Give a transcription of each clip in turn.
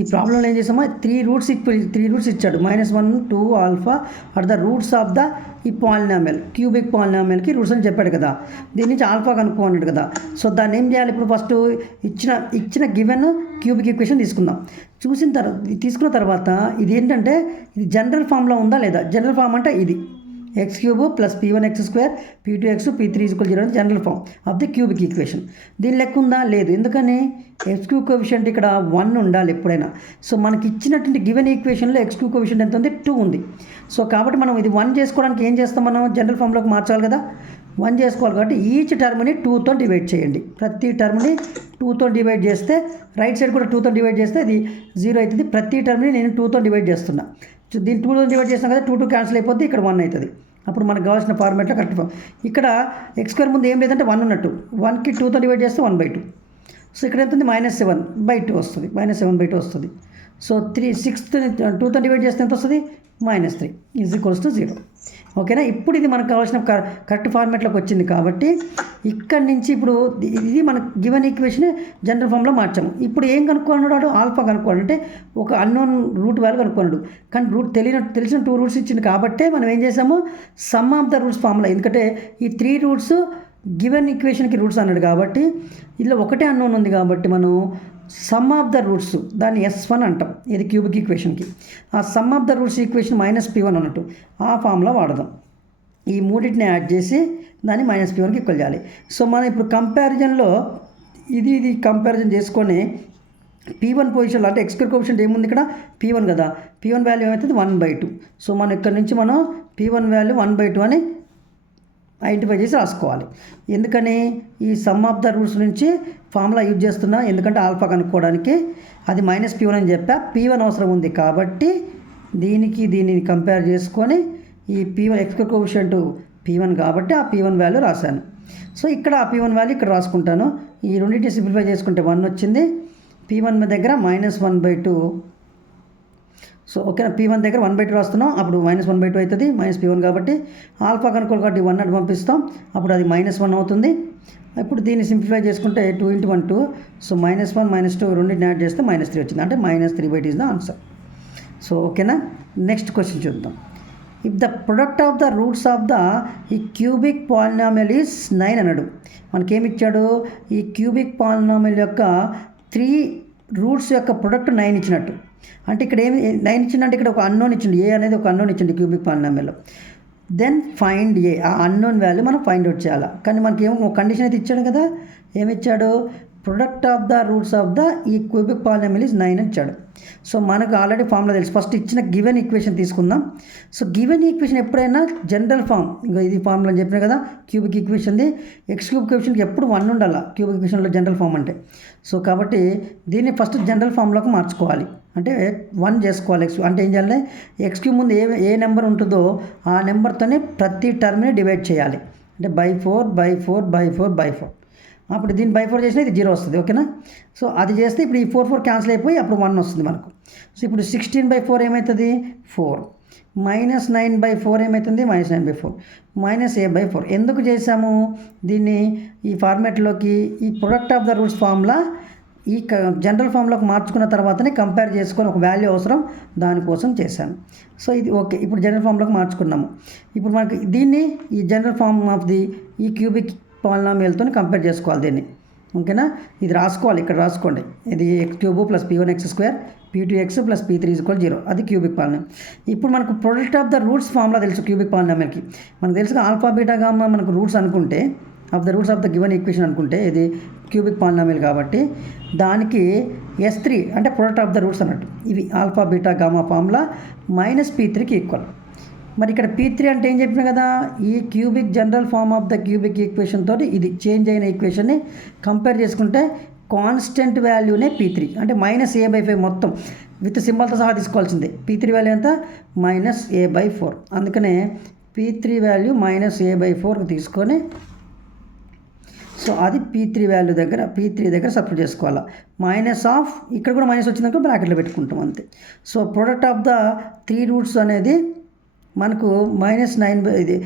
ఈ ప్రాబ్లంలో ఏం చేసామో త్రీ రూట్స్ ఇచ్చాడు -1 2 alpha at the roots of the ఈ పాలినామియల్ క్యూబిక్ పాలినామియల్కి రూట్స్ అని చెప్పాడు కదా. దీని నుంచి ఆల్ఫా కనుక్కో అన్నాడు కదా. సో దాన్ని ఏం చేయాలి, ఇప్పుడు ఫస్ట్ ఇచ్చిన గివెన్ క్యూబిక్ ఈక్వేషన్ తీసుకుందాం. తీసుకున్న తర్వాత ఇది ఏంటంటే ఇది జనరల్ ఫామ్లో ఉందా లేదా. జనరల్ ఫామ్ అంటే ఇది x³ + p1x² p2x p3 0 general form of the cubic equation. దీని లెక్క ఉందా లేదు, ఎందుకని x³ కోఎఫిషియంట్ ఇక్కడ 1 ఉండాలి ఎప్పుడైనా. సో మనకి ఇచ్చినటువంటి గివెన్ ఈక్వేషన్లో x³ కోఎఫిషియంట్ ఎంత ఉంది, 2 ఉంది. సో కాబట్టి మనం ఇది 1 చేసుకోవడానికి ఏం చేస్తాం, మనం జనరల్ ఫామ్లోకి మార్చాలి కదా. 1 చేసుకోవాలి కాబట్టి ఈచ్ టర్మ్ని 2తో డివైడ్ చేయండి. ప్రతి టర్మ్ని 2తో డివైడ్ చేస్తే రైట్ సైడ్ కూడా 2తో డివైడ్ చేస్తే అది 0 అవుతుంది. ప్రతి టర్మ్ని నేను 2తో డివైడ్ చేస్తున్నా. దీన్ని 2తో డివైడ్ చేస్తాం కదా, 2 క్యాన్సిల్ అయిపోద్ది, ఇక్కడ 1 అవుతుంది. అప్పుడు మనకు కావాల్సిన ఫార్మేట్లో కరెక్ట్ ఫామ్. ఇక్కడ x² ముందు ఏం లేదంటే 1 ఉన్నట్టు, 1కి 2తో డివైడ్ చేస్తే 1/2. సో ఇక్కడ ఎంత ఉంది, -7/2 వస్తుంది, -7/2 వస్తుంది. సో 6th 2తో డివైడ్ చేస్తే ఎంత వస్తుంది, -3 = 0. ఓకేనా. ఇప్పుడు ఇది మనకు కావాల్సిన కరెక్ట్ ఫార్మేట్లోకి వచ్చింది కాబట్టి ఇక్కడి నుంచి ఇప్పుడు ఇది మనకు గివెన్ ఈక్వేషన్ జనరల్ ఫామ్లో మార్చాము. ఇప్పుడు ఏం కనుక్కున్నాడు, ఆల్ఫా కనుక్కోండి. అంటే ఒక అన్నోన్ రూట్ వాల్యూ కనుక్కున్నాడు. కానీ తెలిసిన 2 రూట్స్ ఇచ్చింది కాబట్టి మనం ఏం చేసాము, some of the roots formula. ఎందుకంటే ఈ 3 రూట్స్ గివెన్ ఈక్వేషన్కి రూట్స్ అన్నాడు కాబట్టి ఇందులో ఒకటే అన్నోన్ ఉంది కాబట్టి మనం సమ్ ఆఫ్ ద రూట్స్ దాన్ని S1 అంటాం, ఇది క్యూబిక్ ఈక్వేషన్కి. ఆ some of the roots equation -p1 అన్నట్టు ఆ ఫామ్లో వాడదాం. ఈ మూడింటిని యాడ్ చేసి దాన్ని -p1కి ఈక్వల్ చేయాలి. సో మనం ఇప్పుడు కంపారిజన్లో ఇది కంపారిజన్ చేసుకొని p1 పొజిషన్లో అంటే x² కోఎఫిషియంట్ ఏముంది ఇక్కడ, p1 కదా. p1 వాల్యూ ఏమవుతుంది, 1/2. సో మనం ఇక్కడ నుంచి మనం p1 వాల్యూ 1/2 అని ఐడెంటిఫై చేసి రాసుకోవాలి. ఎందుకని ఈ సమ్ ఆఫ్ ద రూట్స్ నుంచి ఫార్ములా యూజ్ చేస్తున్నా, ఎందుకంటే ఆల్ఫా కనుక్కోవడానికి. అది -p1 అని చెప్పా, p1 అవసరం ఉంది కాబట్టి దీనిని కంపేర్ చేసుకొని ఈ p1 x² కోఎఫిషియంట్ p1 కాబట్టి ఆ p1 వాల్యూ రాశాను. సో ఇక్కడ ఆ p1 వాల్యూ ఇక్కడ రాసుకుంటాను. ఈ రెండింటిని సింప్లిఫై చేసుకుంటే 1 వచ్చింది. p1 దగ్గర -1/2. సో ఓకే, p1 దగ్గర 1/2 రాస్తున్నాం, అప్పుడు -1/2 అవుతుంది, -p1 కాబట్టి. ఆల్ఫా కనుక్కోవాలి కాబట్టి 1 అటు పంపిస్తాం, అప్పుడు అది -1 అవుతుంది. ఇప్పుడు దీన్ని సింప్లిఫై చేసుకుంటే 2 × 1 2. సో -1 -2 రెండింటిని యాడ్ చేస్తే -3 వచ్చింది, అంటే -3/2 ఈజ్ ద ఆన్సర్. సో ఓకేనా. నెక్స్ట్ క్వశ్చన్ చూద్దాం. If the product of the roots of the ఈ క్యూబిక్ పాలినామియల్ ఈజ్ 9 అన్నాడు. మనకేమిచ్చాడు, ఈ క్యూబిక్ పాలినామియల్ యొక్క 3 రూట్స్ యొక్క ప్రొడక్ట్ 9 ఇచ్చినట్టు. అంటే ఇక్కడ ఏమి 9 ఇచ్చిందంటే ఇక్కడ ఒక అన్నోన్ ఇచ్చిండు, ఏ అనేది ఒక అన్నోన్ ఇచ్చింది క్యూబిక్ పాలినామియల్లో. దెన్ ఫైండ్ ఏ, ఆ అన్నోన్ వాల్యూ మనం ఫైండ్ అవుట్ చేయాలి. కానీ మనకి ఏమో ఒక కండిషన్ అయితే ఇచ్చాడు కదా, ఏమిచ్చాడు, product of the roots of the ఈ క్యూబిక్ పాలినామియల్ ఈజ్ 9 అని ఇచ్చాడు. సో మనకు ఆల్రెడీ ఫార్ములా తెలుసు. ఫస్ట్ ఇచ్చిన గివెన్ ఈక్వేషన్ తీసుకుందాం. సో గివెన్ ఈక్వేషన్ ఎప్పుడైనా జనరల్ ఫామ్, ఇంకా ఇది ఫార్ములా అని చెప్పినా కదా క్యూబిక్ ఈక్వేషన్ది, x³ ఈక్వేషన్కి ఎప్పుడు 1 ఉండాలి క్యూబిక్ ఈక్వేషన్లో జనరల్ ఫామ్ అంటే. సో కాబట్టి దీన్ని ఫస్ట్ జనరల్ ఫామ్లోకి మార్చుకోవాలి, అంటే 1 చేసుకోవాలి. అంటే ఏం చేయాలి, x³ ముందు ఏ నెంబర్ ఉంటుందో ఆ నెంబర్తోనే ప్రతి టర్మ్ని డివైడ్ చేయాలి. అంటే /4 అప్పుడు దీన్ని /4 చేసినా ఇది 0 వస్తుంది. ఓకేనా. సో అది చేస్తే ఇప్పుడు ఈ 4 క్యాన్సిల్ అయిపోయి అప్పుడు 1 వస్తుంది మనకు. సో ఇప్పుడు 16/4 ఏమవుతుంది, 4 -9/4 ఏమవుతుంది, -9/4 -a/4. ఎందుకు చేసాము దీన్ని ఈ ఫార్మాట్లోకి, ఈ product of the roots formula ఈ జనరల్ ఫామ్లోకి మార్చుకున్న తర్వాతనే కంపేర్ చేసుకొని ఒక వాల్యూ అవసరం, దానికోసం చేశాను. సో ఇది ఓకే. ఇప్పుడు జనరల్ ఫామ్లోకి మార్చుకున్నాము. ఇప్పుడు మనకి దీన్ని ఈ జనరల్ ఫామ్ ఆఫ్ ది ఈ క్యూబిక్ పాలినామియల్తో కంపేర్ చేసుకోవాలి దీన్ని. ఓకేనా. ఇది రాసుకోవాలి, ఇక్కడ రాసుకోండి. ఇది x³ + p1x² p2x + p3 0, అది క్యూబిక్ పాలినామియల్. ఇప్పుడు మనకు product of the roots formula తెలుసు క్యూబిక్ పాలినామియల్కి. మనకు తెలుసు ఆల్ఫా బీటా గామా మనకు రూట్స్ అనుకుంటే, of the roots of the given equation అనుకుంటే ఇది క్యూబిక్ పాలినామియల్ కాబట్టి దానికి S3 అంటే ప్రొడక్ట్ ఆఫ్ ద రూట్స్ అన్నట్టు. ఇవి ఆల్ఫా బీటా గామా ఫార్ములా -p3కి ఈక్వల్. మరి ఇక్కడ p3 అంటే ఏం చెప్పినా కదా, ఈ cubic general form of the cubic equation తోటి ఇది చేంజ్ అయిన ఈక్వేషన్ని కంపేర్ చేసుకుంటే కాన్స్టెంట్ వాల్యూనే p3, అంటే -a/5 మొత్తం విత్ సింబల్తో సహా తీసుకోవాల్సిందే. p3 వాల్యూ ఎంత, -a/4. అందుకనే p3 వాల్యూ -a/4 తీసుకొని, సో అది p3 వాల్యూ దగ్గర సబ్స్టిట్యూట్ చేసుకోవాలి. ఇక్కడ కూడా మైనస్ వచ్చిందనుకో బ్రాకెట్లో పెట్టుకుంటాం అంతే. So product of the 3 roots అనేది మనకు -9 ఇది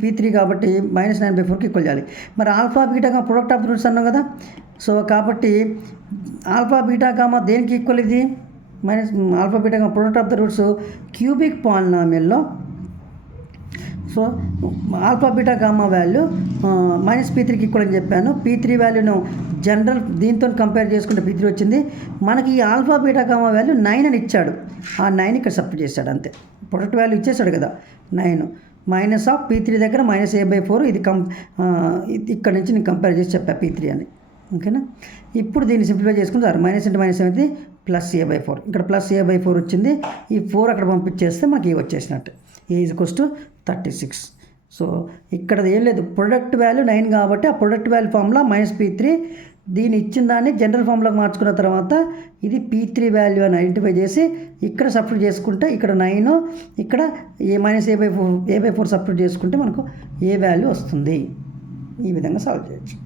-P3 కాబట్టి -9/4కి ఈక్వల్ చేయాలి. మరి alpha beta product of the roots అన్నాం కదా. సో కాబట్టి ఆల్ఫా బీటా గామా దేనికి ఈక్వల్ ఇది alpha beta gamma product of the roots cubic పాలినామియల్లో. So alpha beta gamma value -P3కి ఈక్వల్ అని చెప్పాను. P3 వాల్యూను జనరల్ దీంతో కంపేర్ చేసుకుంటే P3 వచ్చింది. మనకి ఈ ఆల్ఫా బీటా గామా వాల్యూ 9 అని ఇచ్చాడు. ఆ 9 ఇక్కడ సబ్స్టిట్యూట్ చేశాడు అంతే. ప్రొడక్ట్ వాల్యూ ఇచ్చేసాడు కదా 9 -P3 దగ్గర -A/4 ఇది ఇక్కడ నుంచి నేను కంపేర్ చేసి చెప్పా P3 అని. ఓకేనా. ఇప్పుడు దీన్ని సింప్లిఫై చేసుకుంటారు. మైనస్ ఇంటూ మైనస్ ఏమైంది +A/4. ఇక్కడ +A/4 వచ్చింది. ఈ 4 అక్కడ పంపించేస్తే మనకి ఏ వచ్చేసినట్టు. A = 36. సో ఇక్కడ ఏం లేదు, ప్రొడక్ట్ వాల్యూ 9 కాబట్టి ఆ ప్రొడక్ట్ వాల్యూ ఫార్ములా -P3 దీన్ని ఇచ్చిన దాన్ని జనరల్ ఫార్ములాకి మార్చుకున్న తర్వాత ఇది P3 వాల్యూ అని ఐడెంటిఫై చేసి ఇక్కడ సబ్స్టిట్యూట్ చేసుకుంటే ఇక్కడ 9 ఇక్కడ A-A/4 సబ్స్టిట్యూట్ చేసుకుంటే మనకు ఏ వాల్యూ వస్తుంది. ఈ విధంగా సాల్వ్ చేయొచ్చు.